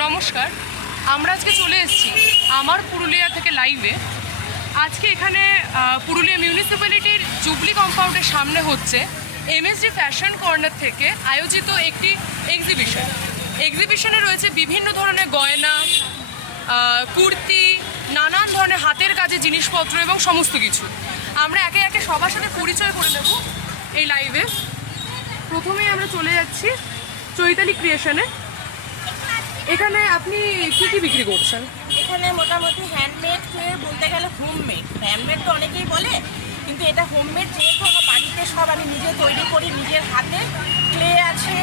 নমস্কার, আমরা আজকে চলে এসেছি আমার পুরুলিয়া থেকে লাইভে। আজকে এখানে পুরুলিয়া মিউনিসিপ্যালিটির জুবলি কম্পাউন্ডের সামনে হচ্ছে এমএসডি ফ্যাশন কর্নার থেকে আয়োজিত একটি এক্সিবিশনে রয়েছে বিভিন্ন ধরনের গয়না, কুর্তি, নানান ধরনের হাতের কাজের জিনিসপত্র এবং সমস্ত কিছু। আমরা একে একে সবার সাথে পরিচয় করে নেব এই লাইভে। প্রথমেই আমরা চলে যাচ্ছি চৈতালি ক্রিয়েশনে। এখানে আপনি কি কি বিক্রি করছেন? এখানে মোটামুটি হ্যান্ডমেড বলতে গেলে হোমমেড। হ্যান্ডমেড তো অনেকেই বলে, কিন্তু এটা হোমমেড। যেহেতু আমার বাড়িতে সব আমি নিজে তৈরি করি, নিজের হাতে। ক্লে আছে,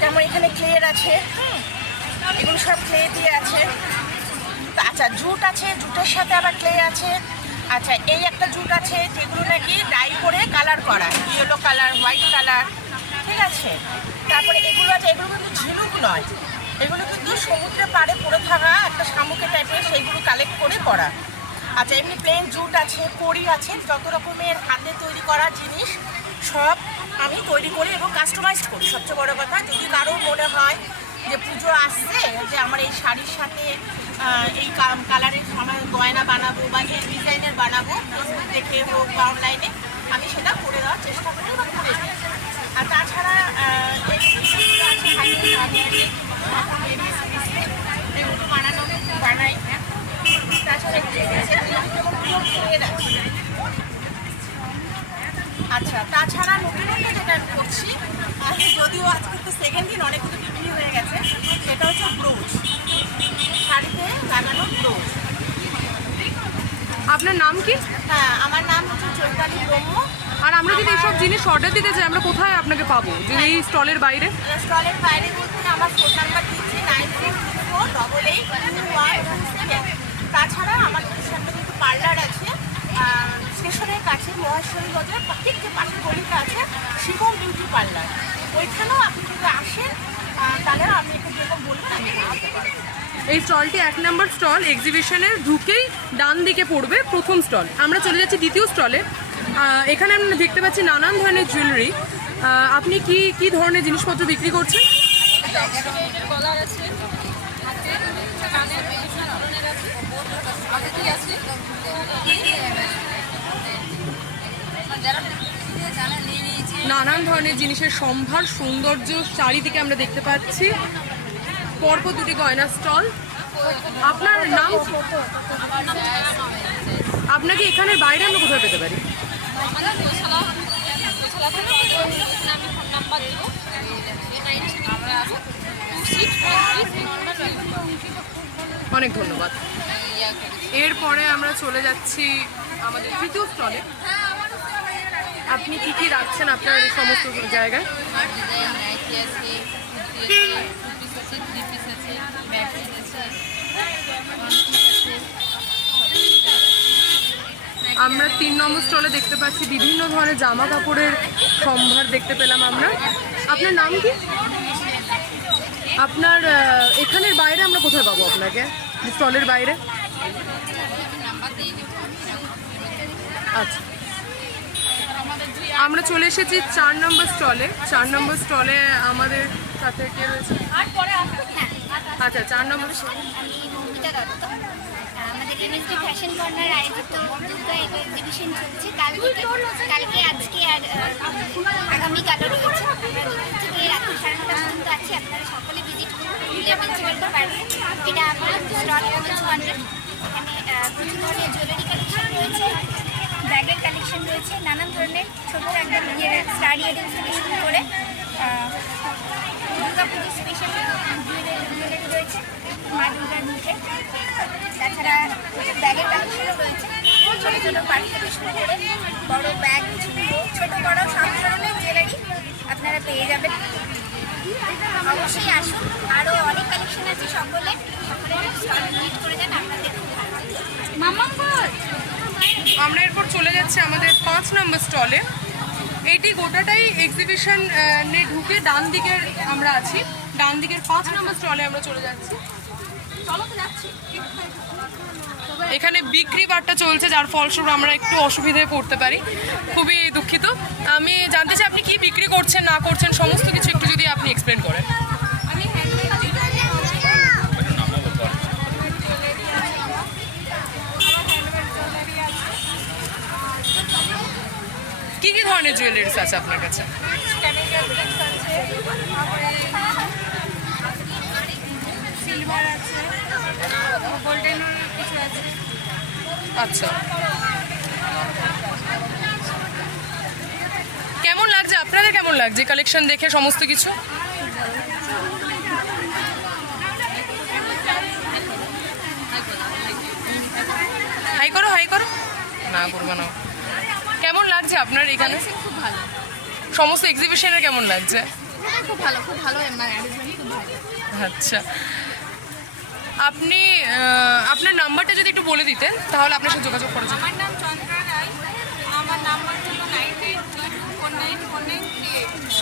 যেমন এখানে ক্লের আছে, এগুলো সব ক্লে দিয়ে আছে। আচ্ছা, জুট আছে, জুটের সাথে আবার ক্লে আছে। আচ্ছা, এই একটা জুট আছে যেগুলো নাকি ডাই করে কালার করা, ইয়েলো কালার, হোয়াইট কালার, ঠিক আছে। তারপরে এগুলো আছে, এগুলো কিন্তু ঝিনুক নয়, এগুলো কিন্তু সমুদ্রের পাড়ে পড়ে থাকা একটা শামুকের টাইপের, সেইগুলো কালেক্ট করে করা। আচ্ছা, এমনি প্লেন জুট আছে, কড়ি আছে, যত রকমের হাতে তৈরি করা জিনিস সব আমি তৈরি করি এবং কাস্টমাইজ করি। সবচেয়ে বড় কথা, যদি কারো মনে হয় যে পুজো আসছে, যে আমার এই শাড়ির সাথে এই কালারের আমার গয়না বানাবো বা এই ডিজাইনের বানাবো, দেখে হোক বা অনলাইনে, আমি সেটা করে দেওয়ার চেষ্টা করি বা করে দিই। আর তাছাড়া এগুলো বানানো বানাই। তাছাড়া আচ্ছা, তাছাড়া নতুন যেটা আমি করছি, যদিও আজকে তো সেকেন্ড দিন, অনেকগুলো বিক্রি হয়ে গেছে, সেটা হচ্ছে ব্লাউজ, শাড়িতে লাগানো ব্লাউজ। আপনার নাম কি? হ্যাঁ, আমার নাম হচ্ছে চৈতালি ব্রহ্ম। আর আমরা যদি এইসব জিনিস অর্ডার দিতে চাই, আমরা কোথায় আপনাকে পাবো? যদি এই স্টলের বাইরে? স্টলের বাইরে বলতে আমার ফোন নাম্বার দিচ্ছি 9434882127। তাছাড়া আমার সামনে কিন্তু পার্লার আছে স্টেশনের কাছে, মহেশ্বরী বাজার ঠিক যে পাশে গলিটা আছে, শিবম বিউটি পার্লার। ওইখানেও আপনি যদি আসেন, তাহলে আমি একটু যেরকম বলবেন আমি আসতে পারবো। এই স্টলটি 1 নম্বর স্টল, এক্সিবিশনের ঢুকেই ডান দিকে পড়বে প্রথম স্টল। আমরা চলে যাচ্ছি দ্বিতীয় স্টলে। এখানে আমরা দেখতে পাচ্ছি নানান ধরনের জুয়েলারি। আপনি কি কি ধরনের জিনিসপত্র বিক্রি করছেন? নানান ধরনের জিনিসের সম্ভার, সৌন্দর্য চারিদিকে আমরা দেখতে পাচ্ছি। পরপর দুটি গয়না স্টল। আপনার নাম? আপনাকে এখানের বাইরে আমরা কোথায় পেতে পারি? অনেক ধন্যবাদ। এরপরে আমরা চলে যাচ্ছি আমাদের তৃতীয় স্টলে। আপনি কি কি রাখছেন আপনার এই সমস্ত জায়গায়? আমরা 3 নম্বর স্টলে দেখতে পাচ্ছি বিভিন্ন ধরনের জামা কাপড়ের সম্ভার দেখতে পেলাম আমরা। আপনার নাম কি? আপনার এখানের বাইরে আমরা কোথায় পাবো আপনাকে, স্টলের বাইরে? আচ্ছা, আমরা চলে এসেছি 4 নম্বর স্টলে। 4 নম্বর স্টলে আমাদের সাথে কে রয়েছে? আচ্ছা, 4 নম্বর। আমাদের এমএসডি ফ্যাশন কর্নার আয়োজিত দুর্গা এক্সিবিশন চলছে কালকে, আজকে আর আগামীকালও রয়েছে। আমরা থেকে রাত্রি 9:30 পর্যন্ত আছি। আপনারা সকলে ভিজিট করুন, মিউনিসিপ্যালিটি পার্কে। এটা আমার স্টল নম্বর 200। এখানে প্রচুর ধরনের জুয়েলারি কালেকশন রয়েছে, ব্যাগের কালেকশন রয়েছে, নানান ধরনের ছোটো একদম স্টার ইয়ারিংস থেকে শুরু করে দুর্গা পুজোর স্পেশাল জুয়েলারি রয়েছে মা দুর্গার মুখে। তাছাড়া ব্যাগের কালেকশনও রয়েছে, ছোটো ছোটো পার্টি থেকে শুরু করে বড়ো ব্যাগ, ছোটো বড়ো সব ধরনের জুয়েলারি আপনারা পেয়ে যাবেন। অবশ্যই আসুন, আরও অনেক কালেকশন আছে। সকলে স্টল ভিজিট করে যান, আপনাদের খুব ভালো লাগবে। আমরা এরপর চলে যাচ্ছি আমাদের 5 নম্বর স্টলে। এটি গোটাটাই এক্সিবিশনে ঢুকে ডান দিকের আমরা আছি। ডান দিকের 5 নম্বর স্টলে আমরা চলে যাচ্ছি। এখানে বিক্রি বাট্টা চলছে, যার ফলস্বরূপ আমরা একটু অসুবিধায় পড়তে পারি। খুবই দুঃখিত। আমি জানতে চাই আপনি কি বিক্রি করছেন না করছেন, সমস্ত কিছু একটু যদি আপনি এক্সপ্লেন করেন। আমি হ্যান্ডমেড আছে আপনার কাছে? কেমিক্যাল ব্লেক্স আছে, তারপরে সিলভার আছে, গোল্ডেন কিছু আছে। আচ্ছা, কেমন লাগছে আপনাদের, কেমন লাগছে কালেকশন দেখে সমস্ত কিছু? হাই করো, হাই করো। না করবো না। কেমন লাগছে আপনার এখানে খুব ভালো, সমস্ত এক্সিবিশনে? কেমন লাগছে? খুব ভালো, খুব ভালো, ম্যানেজমেন্ট খুব ভালো। আচ্ছা, আপনি আপনার নাম্বারটা যদি একটু বলে দিতেন তাহলে আপনার সাথে যোগাযোগ করা যেত। আমার নাম চন্দ্রা রায়, আমার নাম্বার হলো 98324948।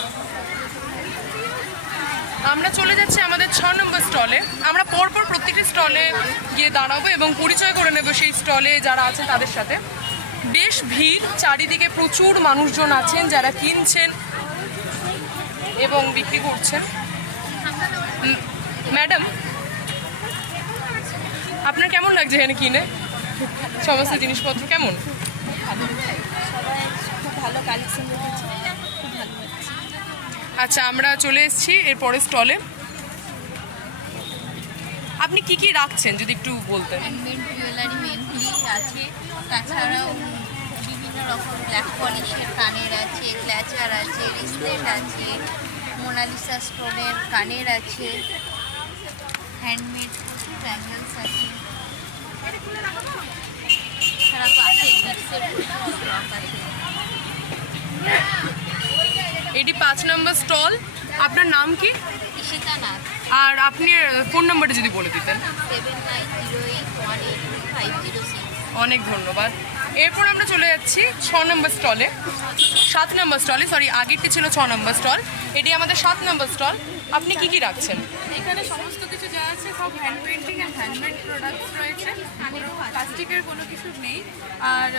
আমরা চলে যাচ্ছি আমাদের 6 নম্বর স্টলে। আমরা পরপর প্রত্যেকটি স্টলে গিয়ে দাঁড়াবো এবং পরিচয় করে নেব সেই স্টলে যারা আছে তাদের সাথে। বেশ ভিড়, চারিদিকে প্রচুর মানুষজন আছেন যারা কিনছেন এবং বিক্রি করছেন। ম্যাডাম, আপনার কেমন লাগছে এখানে কিনে সমস্ত জিনিসপত্র? কেমন? সবাই খুব ভালো কালেকশন রেখেছে, খুব ভালো লাগছে। আচ্ছা, আমরা চলে এসেছি এর পরের স্টলে। আপনি কি কি রাখছেন যদি একটু বলতেন? হ্যান্ডমেড জুয়েলারি মেনলি আছে, তাছাড়াও বিভিন্ন রকম ব্ল্যাক পলিশের কানের আছে, ক্ল্যাচার আছে, রিসলেট আছে, মোনালিসা স্টোনের কানের আছে, হ্যান্ডমেড প্রচুর ব্যাঙ্গেলস আছে, এছাড়া তো আছে গিফটসের প্রচুর স্টক আছে। এটি 5 নম্বর স্টল। আপনার নাম কি ঈশিতা নাথ, আর আপনি ফোন নাম্বারটা যদি বলে দিতেন? 7908185006। অনেক ধন্যবাদ। এরপর আমরা চলে যাচ্ছি 6 নম্বর স্টলে, 7 নম্বর স্টলে, সরি আগেরটি ছিল 6 নম্বর স্টল, এটি আমাদের 7 নম্বর স্টল। আপনি কি কি রাখছেন? এখানে সমস্ত কিছু যা আছে সব hand painting and handmade products রয়েছে, কোনো প্লাস্টিকের কোনো কিছু নেই। আর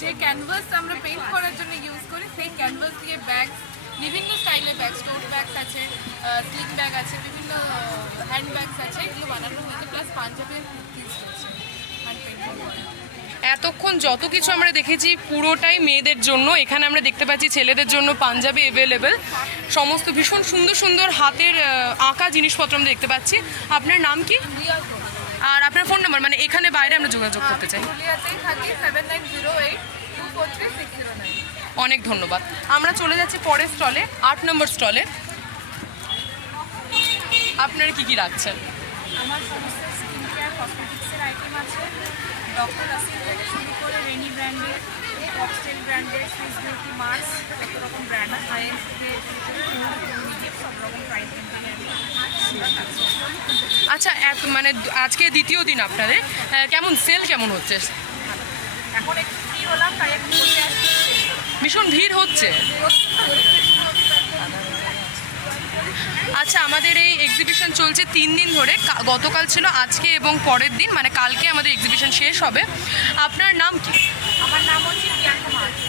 যে ক্যানভাস আমরা পেইন্ট করার জন্য ইউজ করি সেই ক্যানভাস দিয়ে ব্যাগ, বিভিন্ন স্টাইলের ব্যাগ, টোট ব্যাগস আছে, স্লিং ব্যাগ আছে, বিভিন্ন হ্যান্ড ব্যাগস আছে, এগুলো বানানো হয়েছে, প্লাস পাঞ্জাবের কুর্তিস রয়েছে হ্যান্ড পেন্টিং। এতক্ষণ যত কিছু আমরা দেখেছি পুরোটাই মেয়েদের জন্য। এখানে আমরা দেখতে পাচ্ছি ছেলেদের জন্য পাঞ্জাবি অ্যাভেলেবেল, সমস্ত ভীষণ সুন্দর সুন্দর হাতের আঁকা জিনিসপত্র আমরা দেখতে পাচ্ছি। আপনার নাম কি আর আপনার ফোন নাম্বার, মানে এখানে বাইরে আমরা যোগাযোগ করতে চাই? পুরুলিয়াতেই থাকি, 7908243609। অনেক ধন্যবাদ। আমরা চলে যাচ্ছি পরের স্টলে, 8 নম্বর স্টলে। আপনারা কি কি রাখছেন? আমার সমস্ত স্কিন কেয়ার কসমেটিক্সের আইটেম আছে, ডক্টর আসিল থেকে শুরু করে রেনি ব্র্যান্ডের, ফক্সটেল ব্র্যান্ডের, সুইস বিউটি, মার্স, কত রকম ব্র্যান্ড, হাই এন্ড থেকে সব রকম প্রাইস আচ্ছা, মানে আজকে দ্বিতীয় দিন আপনাদের, কেমন সেল কেমন হচ্ছে? এখন একটু ফ্রি হলাম তাই একটু বসে আসছি। ভীষণ ভিড় হচ্ছে। আচ্ছা, আমাদের এই এক্সিবিশন চলছে 3 দিন ধরে, গতকাল ছিল, আজকে এবং পরের দিন, মানে কালকে আমাদের এক্সিবিশন শেষ হবে। আপনার নাম কি? আমার নাম হচ্ছে প্রিয়াঙ্কা মাহাতো।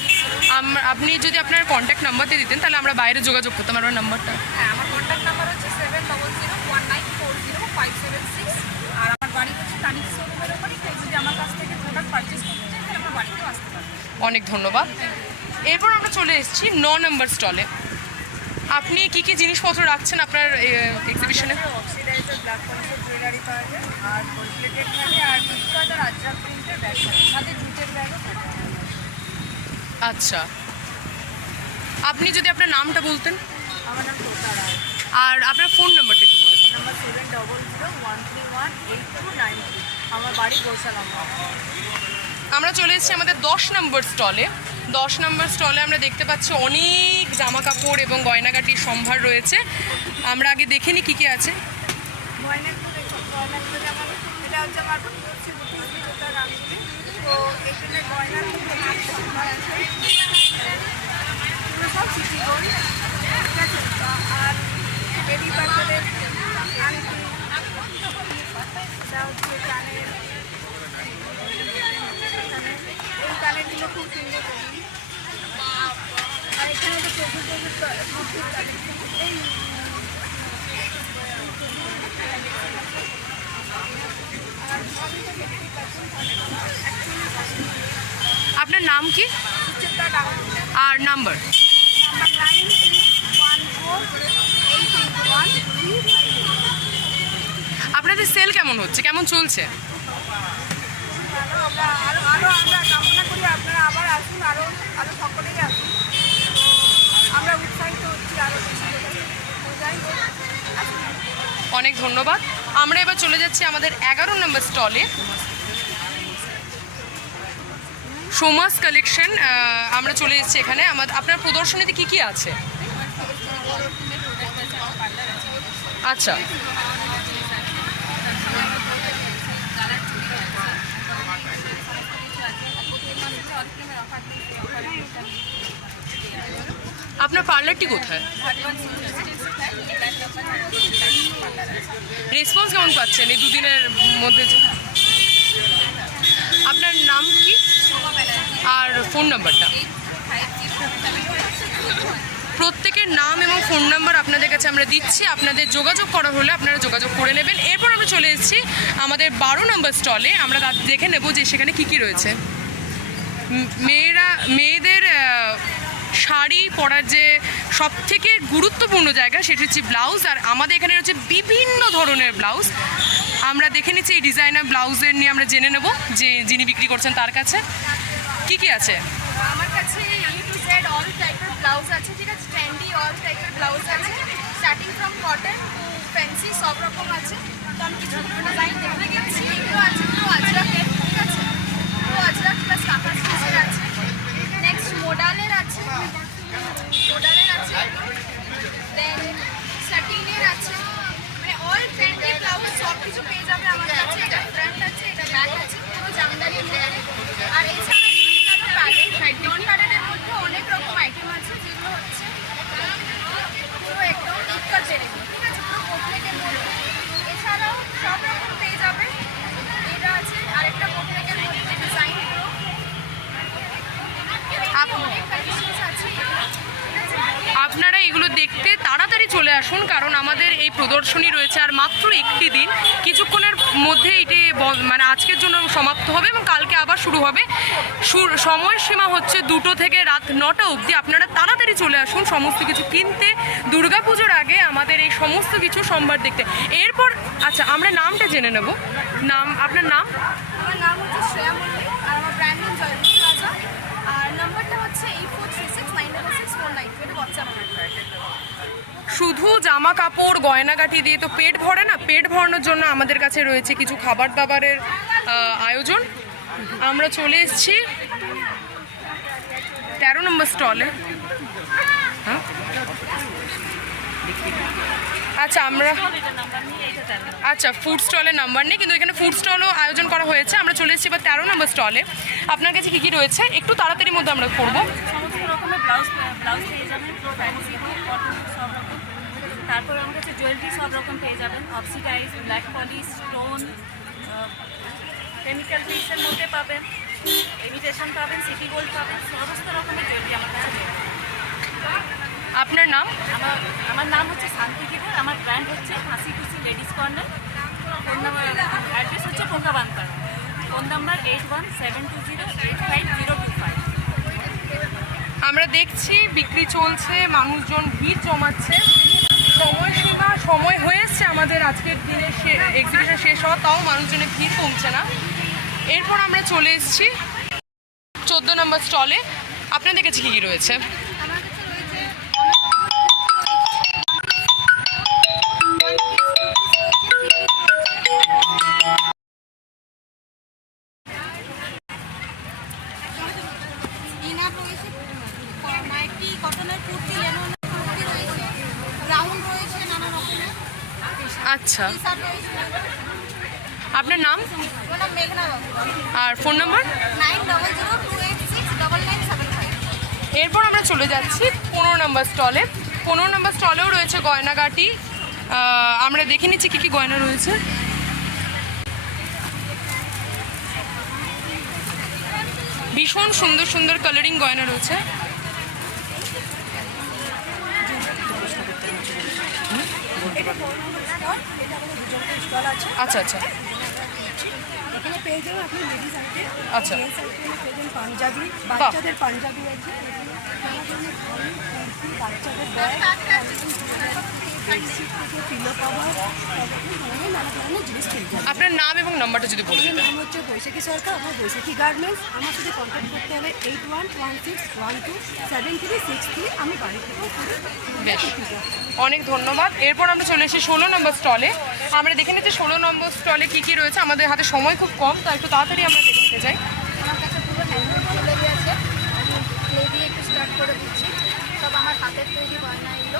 আপনি যদি আপনার কন্ট্যাক্ট নাম্বারটা দিতেন তাহলে আমরা বাইরে যোগাযোগ করতাম। আমার নাম্বারটা? হ্যাঁ, আমার কন্ট্যাক্ট নাম্বার হচ্ছে 7001940576, আর আমার বাড়ি হচ্ছে কানিক শোরুমের ওপরে। কেউ যদি আমার কাছ থেকে প্রোডাক্ট পারচেস করতে চায় তাহলে আমার বাড়িতেও আসতে পারে। অনেক ধন্যবাদ। এরপর আমরা চলে এসেছি 9 নম্বর স্টলে। আপনি কি কি জিনিসপত্র রাখছেন আপনার এক্সিবিশনে? অক্সিডাইজার ব্ল্যাক পলিশের জুয়েলারি পাওয়া যায়, আর গোল্ড প্লেটেড থাকে, আর ফ্লিপকার্ট আর আজরাক প্রিন্টের ব্যাগ থাকে, সাথে জুটের ব্যাগও থাকে। আচ্ছা, আপনি যদি আপনার নামটা বলতেন আমার নাম তোতা রায়, আর আপনার ফোন নাম্বারটা একটু বলুন। নাম্বার 7001318293। আমার বাড়ি গোসালামা। আমরা চলে এসেছি আমাদের 10 নম্বর স্টলে। 10 নম্বর স্টলে আমরা দেখতে পাচ্ছি অনেক জামা কাপড় এবং গয়নাগাটির সম্ভার রয়েছে। আমরা আগে দেখে নিই কী কী আছে। গয়নাগুলো দেখো, গয়নাগুলো যেমন এটা হচ্ছে আমার হচ্ছে বুটিক তোতা রামপুরি। তো এখানে গয়নার সম্ভার আছে, এগুলো সব সিটি গোল্ড, ঠিক আছে। আর বেবি পার্কের আংটি, এটা হচ্ছে কানের, এই কানেরগুলো খুব সুন্দর। আর এখানে তো প্রচুর প্রচুর কালেকশন। এই আপনার নাম কি আর নাম্বার? সেল কেমন হচ্ছে, কেমন চলছে? আমরা কামনা করি আপনারা আবার আসুন, আরো সকলেই আসুন। আমরা উৎসাহিত হচ্ছি আরো বেশি। অনেক ধন্যবাদ। আমরা এবার চলে যাচ্ছি আমাদের 11 নম্বর স্টলে, সোমাস কালেকশন। আমরা চলে এসেছি এখানে। আপনার প্রদর্শনীতে কি কি আছে? আচ্ছা, আপনার পার্লারটি কোথায়? রেসপন্স কেমন পাচ্ছেন এই দুদিনের মধ্যে? আপনার নাম কি আর ফোন নাম্বারটা? প্রত্যেকের নাম এবং ফোন নাম্বার আপনাদের কাছে আমরা দিচ্ছি। আপনাদের যোগাযোগ করা হলে আপনারা যোগাযোগ করে নেবেন। এরপর আমরা চলে এসেছি আমাদের 12 নম্বর স্টলে। আমরা দেখে নেব যে সেখানে কি কি রয়েছে। মেয়েদের শাড়ি পরার যে সবথেকে গুরুত্বপূর্ণ জায়গা সেটি হচ্ছে ব্লাউজ। আর আমাদের এখানে রয়েছে বিভিন্ন ধরনের ব্লাউজ। আমরা দেখে নিচ্ছি এই ডিজাইনার ব্লাউজের নিয়ে আমরা জেনে নেব যে যিনি বিক্রি করছেন তার কাছে কি কি আছে। আমার কাছে A to Z অল টাইপের ব্লাউজ আছে, ঠিক আছে, ট্রেন্ডি অল টাইপের ব্লাউজ আছে, starting from cotton to fancy সব রকম আছে। তো আমি কিছু ডিজাইন দেখে গেছি। এগুলো আছে পুরো আজরাকের, ঠিক আছে, পুরো আজরাক প্লাস কাঁথা স্টিচের আছে। নেক্সট মোডালের আছে, দেন স্টার্টিংয়ের আছে, মানে অল ট্রেন্ডি ব্লাউজ সব কিছু পেয়ে যাবে আমার কাছে। এটা ফ্রন্ট আছে, এটা ব্যাক আছে, পুরো জামদানির মধ্যে। আর এছাড়া নন প্যাডের মধ্যে অনেক রকম আইটেম আছে, যেগুলো হচ্ছে পুরো একদম ইক্কার জেনে, ঠিক আছে, পুরো কোপলেকের মধ্যে। এছাড়াও সব রকম পেয়ে যাবে। এটা আছে আরেকটা কোপলেকের মধ্যে ডিজাইন, অনেক কালেকশনস আছে। আপনারা এগুলো দেখতে তাড়াতাড়ি চলে আসুন, কারণ আমাদের এই প্রদর্শনী রয়েছে আর মাত্র একটি দিন। কিছুক্ষণের মধ্যে এটি মানে আজকের জন্য সমাপ্ত হবে এবং কালকে আবার শুরু হবে। সময়সীমা হচ্ছে 2টো থেকে রাত 9টা অবধি। আপনারা তাড়াতাড়ি চলে আসুন সমস্ত কিছু কিনতে, দুর্গাপুজোর আগে আমাদের এই সমস্ত কিছু সম্ভার দেখতে। এরপর আচ্ছা, আমরা নামটা জেনে নেব। আপনার নাম? আমার নাম হচ্ছে শ্রেয়া মল্লিক আর আমার ব্র্যান্ড নেম জয়পুর প্লাজা। আর নাম্বারটা হচ্ছে 8436906492। এটা হোয়াটসঅ্যাপ নাম্বার। শুধু জামা কাপড় গয়নাগাটি দিয়ে তো পেট ভরে না। পেট ভরানোর জন্য আমাদের কাছে রয়েছে কিছু খাবার দাবারের আয়োজন। আমরা চলে এসেছি 13 নম্বর স্টলে। আচ্ছা ফুড স্টলের নাম্বার নেই, কিন্তু এখানে ফুড স্টলও আয়োজন করা হয়েছে। আমরা চলে এসেছি এবার 13 নম্বর স্টলে। আপনার কাছে কী কী রয়েছে একটু তাড়াতাড়ির মধ্যে আমরা করবো। সমস্ত রকমের ব্লাউজ পেয়ে যাবেন, ফ্যান্সি কটন সব রকম। তারপর আমার কাছে জুয়েলারি সব রকম পেয়ে যাবেন, oxidise, black polish, stone, chemical ফিক্সের মধ্যে পাবেন, ইমিটেশন পাবেন, সিটি গোল্ড পাবেন, সমস্ত রকমের জুয়েলারি আমার কাছে পেয়ে যাবেন। আপনার নাম? আমার নাম হচ্ছে শান্তি কিপুর। আমার ব্র্যান্ড হচ্ছে হাসি খুশি ladies corner. Phone number address হচ্ছে পোকাবানপাড়া। Phone number 8172085025। আমরা দেখছি বিক্রি চলছে, মানুষজন ভিড় জমাচ্ছে। সময় হয়ে এসছে আমাদের আজকের দিনের এক্সিবিশন শেষ হওয়া, তাও মানুষজনের ভিড় কমছে না। এরপর আমরা চলে এসেছি 14 নম্বর স্টলে। আপনাদের কাছে কী কী রয়েছে? আমার কাছে রয়েছে ইনার রয়েছে, নাইটি, কটনের কুর্তি, লেননের কুর্তি রয়েছে, ব্রাউন রয়েছে, নানা রকমের আচ্ছা, টি-শার্ট রয়েছে। আপনার নাম ওটা মেঘনা আর ফোন নাম্বার? 9002869975। এরপর আমরা চলে যাচ্ছি 15 নম্বর স্টলে। 15 নম্বর স্টলেও রয়েছে গয়নাগাটি। আমরা দেখে নিচ্ছি কী কী গয়না রয়েছে। ভীষণ সুন্দর সুন্দর কালারিং গয়না রয়েছে। আচ্ছা আচ্ছা এখানে পেয়ে যাবেন আপনি লেডিস আইটেম, আচ্ছা, জেন্টস আইটেমে পেয়ে যাবেন পাঞ্জাবি, বাচ্চাদের পাঞ্জাবি আছে, নানা ধরনের শাড়ি, কুর্তি, বাচ্চাদের ব্যাগ, বেডশিট থেকে পিলো কভার ধরনের নানা ধরনের জিনিস পেয়ে যাবেন। আপনার নাম এবং নাম্বারটা যদি বলে আমার দিতেন। নাম হচ্ছে বৈশাখী সরকার, আমার বৈশাখী গার্মেন্টস। আমার সাথে কন্ট্যাক্ট করতে হবে 8116127363। আমি বাড়ি থেকেও করি। বেশ, অনেক ধন্যবাদ। এরপর আমরা চলে এসেছি 16 নম্বর স্টলে। আমরা দেখে নিচ্ছি 16 নম্বর স্টলে কী কী রয়েছে। আমাদের হাতে সময় খুব কম, তো একটু তাড়াতাড়ি আমরা দেখে নিতে চাই। আমার কাছে পুরো হ্যান্ডমেড জুয়েলারি আছে, আমি ক্লে দিয়ে একটু স্টার্ট করে দিচ্ছি। সব আমার হাতের তৈরি গয়না এগুলো।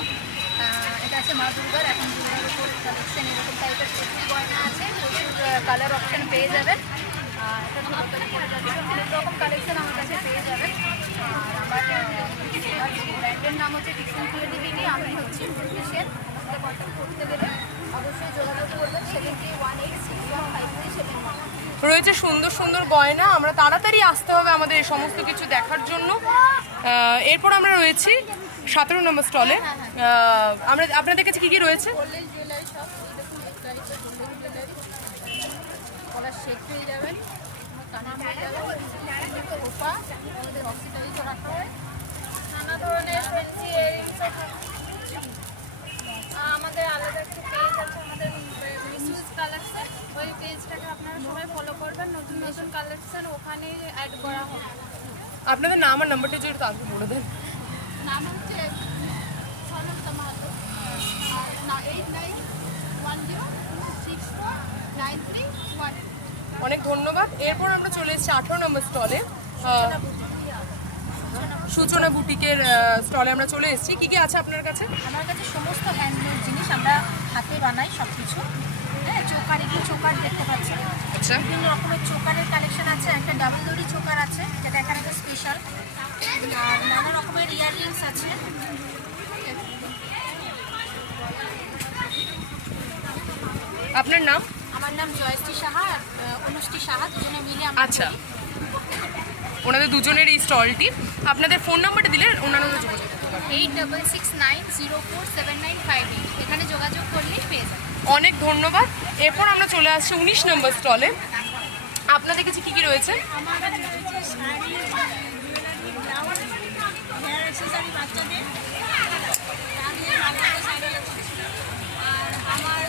এটা আছে মা দুর্গার, এখন দুর্গার উপর কালেকশন এরকম টাইপের প্রচুর গয়না আছে, প্রচুর কালার অপশন পেয়ে যাবেন। এটা ঝলকারি পড়ে যাবে, অনেক রকম কালেকশন আমার কাছে পেয়ে যাবেন। আর আমার ব্র্যান্ডের নাম হচ্ছে কিষেন ক্রিয়েটিভিটি। আমি হচ্ছে ব্রিটিশের সাথে কন্ট্যাক্ট করতে গেলে অবশ্যই যোগাযোগ করবেন 71861537। রয়েছে সুন্দর সুন্দর গয়না। আমরা তাড়াতাড়ি আসতে হবে আমাদের এই সমস্ত কিছু দেখার জন্য। এরপর আমরা রয়েছি 17 নম্বর স্টলে। আমরা আপনাদের কাছে কী কী রয়েছে? গোল্ডেন জুয়েলারি শপ, এরকম টাইপের গোল্ডেন জুয়েলারি, কলার শেক পেয়ে যাবেন, কানা পেয়ে যাবেন, ওপা, আমাদের হসপিটালিতে রাখা হয়, নানা ধরনের ফ্যান্সি ইয়ারিংসও আমাদের আলাদা একটা পেজ আছে, আমাদের মিসইউজ কালেকশন। ওই পেজটাকে আপনারা সবাই ফলো করবেন, নতুন নতুন কালেকশন ওখানে অ্যাড করা হবে। আপনাদের নাম আর নাম্বারটা যদি তাড়াতাড়ি বলে দেন। নাম হচ্ছে সনম মাহাতো, আর 8910649312। অনেক ধন্যবাদ। এরপর আমরা চলে এসেছি 18 নম্বর স্টলে। সূচনা বুটিকের স্টলে আমরা চলে এসেছি। কী কী আছে আপনার কাছে? আমার কাছে সমস্ত হ্যান্ডমেড জিনিস, আমরা হাতে বানাই সব কিছু। হ্যাঁ, চোকার, এগুলো চোকার দেখতে পাচ্ছেন, আচ্ছা, বিভিন্ন রকমের চোকারের কালেকশন আছে। একটা ডাবল দড়ি চোকার আছে, যেটা এখানে স্পেশাল। আর নানা রকমের ইয়াররিংস আছে। আপনার নাম? আমার নাম জয়শ্রী সাহা আর অনুষ্ঠি সাহা, দুজনে মিলে আমরা আচ্ছা, ওনাদের দুজনের এই স্টলটি। আপনাদের ফোন নাম্বারটা দিলে অন্যান্য যোগাযোগ করতে পারবেন। 8669047958। এখানে যোগাযোগ করলেই পেয়ে যাবেন। অনেক ধন্যবাদ। এরপর আমরা চলে আসছি 19 নম্বর স্টলে। আপনাদের কাছে কী কী রয়েছে? আমার কাছে রয়েছে sari, jewellery, blouse, hair accessory বাচ্চাদের, দামির বাচ্চাদের শাড়ি আছে। আর আমার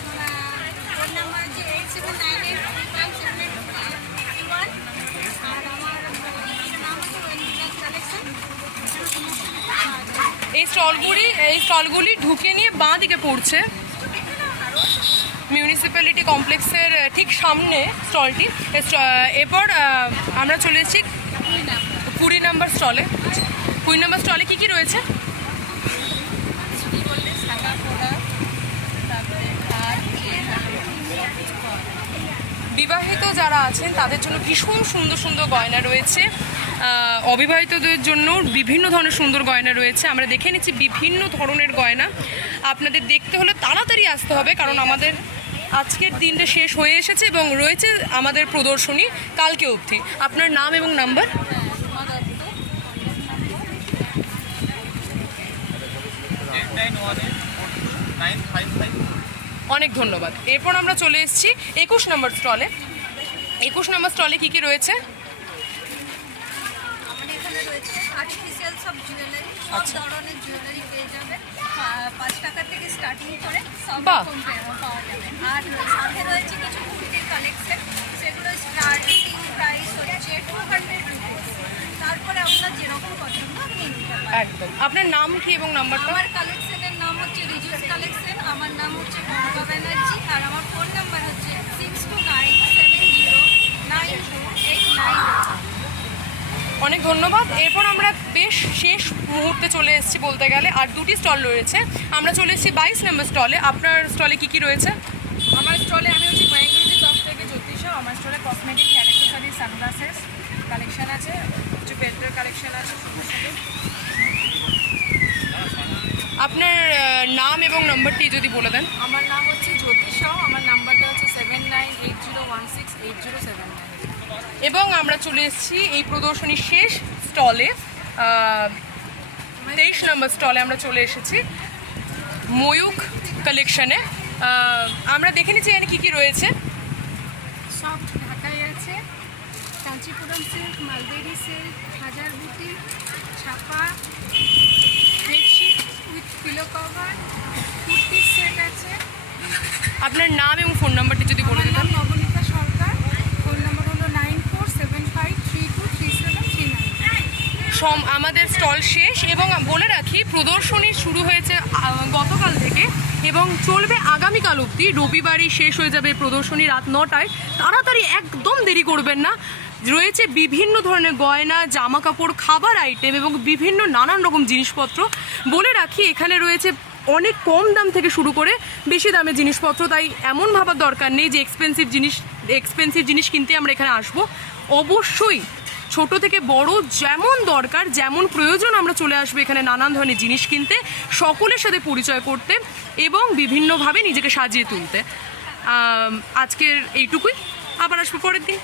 ফোন নাম্বার হচ্ছে 8798357831। আর আমার নাম হচ্ছে ওয়েন্ডিলাস কালেকশন। এই স্টলগুলি ঢুকে নিয়ে বাঁ দিকে পড়ছে, মিউনিসিপ্যালিটি কমপ্লেক্সের ঠিক সামনে স্টলটি। এরপর আমরা চলে এসেছি 20 নম্বর স্টলে। 20 নম্বর স্টলে কী কী রয়েছে? বিবাহিত যারা আছেন তাদের জন্য ভীষণ সুন্দর সুন্দর গয়না রয়েছে। অবিবাহিতদের জন্য বিভিন্ন ধরনের সুন্দর গয়না রয়েছে। আমরা দেখে নিচ্ছি বিভিন্ন ধরনের গয়না। আপনাদের দেখতে হলে তাড়াতাড়ি আসতে হবে, কারণ আমাদের আজকের দিনটা শেষ হয়ে এসেছে এবং রয়েছে আমাদের প্রদর্শনী কালকে অবধি। আপনার নাম এবং নাম্বার? অনেক ধন্যবাদ। এরপর আমরা চলে এসেছি 21 নম্বর স্টলে। 21 নম্বর স্টলে কী কী রয়েছে? আমাদের এখানে রয়েছে আর্টিফিশিয়াল সব জুয়েলারি, সব আচ্ছা। ধরনের জুয়েলারি পেয়ে যাবেন। 5 টাকা থেকে স্টার্টিং করে সব বাহ। রকম পাওয়া যাবে। আর সাথে রয়েছে কিছু কুর্তির কালেকশন, সেগুলো স্টার্টিং প্রাইস হচ্ছে 200 রুপিস। তারপরে আপনার যেরকম পছন্দ আপনি নিতে পারেন। একদম। আপনার নাম কি এবং নাম্বারটা? আমার কালেকশনের নাম হচ্ছে রিজুস কালেকশন, আমার নাম হচ্ছে মমতা ব্যানার্জি, আর আমার ফোন নাম্বার হচ্ছে 6297092891। অনেক ধন্যবাদ। এরপর আমরা বেশ শেষ মুহূর্তে চলে এসেছি বলতে গেলে, আর দুটি স্টল রয়েছে। আমরা চলে এসেছি 22 নম্বর স্টলে। আপনার স্টলে কী কী রয়েছে? আমার স্টলে আমি হচ্ছে মায়াগুরুজি টপ থেকে জ্যোতিষা। আমার স্টলে cosmetic, hair accessory, sunglasses collection আছে, কিছু বেল্টের কালেকশন আছে। আপনার নাম এবং নাম্বারটি যদি বলে দেন। আমার নাম হচ্ছে জ্যোতিষা, আমার নাম্বারটা হচ্ছে 7980168079। এবং আমরা চলে এসেছি এই প্রদর্শনীর শেষ স্টলে, 23 নম্বর স্টলে আমরা চলে এসেছি ময়ূখ কালেকশনে। আমরা দেখে নিচ্ছি এখানে কী কী রয়েছে। সব ঢাকায় আছে, কাঞ্চিপুরম সিল্ক, মালবেরি সিল্ক, হাজার বুটি, ছাপা, বেডশিট উইথ পিলো কভার, কুর্তির সেট আপনার নাম এবং ফোন নাম্বারটি যদি বলে আমার নাম দিতেন। নবনীতা সরকার, ফোন নাম্বার হলো 9475323739। আমাদের স্টল শেষ এবং বলে রাখি প্রদর্শনী শুরু হয়েছে গতকাল থেকে এবং চলবে আগামীকাল অবধি। রবিবারই শেষ হয়ে যাবে প্রদর্শনী রাত 9টায়। তাড়াতাড়ি একদম দেরি করবেন না। রয়েছে বিভিন্ন ধরনের গয়না, জামা কাপড়, খাবার আইটেম এবং বিভিন্ন নানান রকম জিনিসপত্র। বলে রাখি এখানে রয়েছে অনেক কম দাম থেকে শুরু করে বেশি দামের জিনিসপত্র, তাই এমন ভাবার দরকার নেই যে এক্সপেন্সিভ জিনিস কিনতে আমরা এখানে আসবো। অবশ্যই ছোট থেকে বড় যেমন দরকার যেমন প্রয়োজন আমরা চলে আসবো এখানে নানান ধরনের জিনিস কিনতে, সকলের সাথে পরিচয় করতে এবং বিভিন্নভাবে নিজেকে সাজিয়ে তুলতে। আজকের এইটুকুই, আবার আসবো পরের দিন।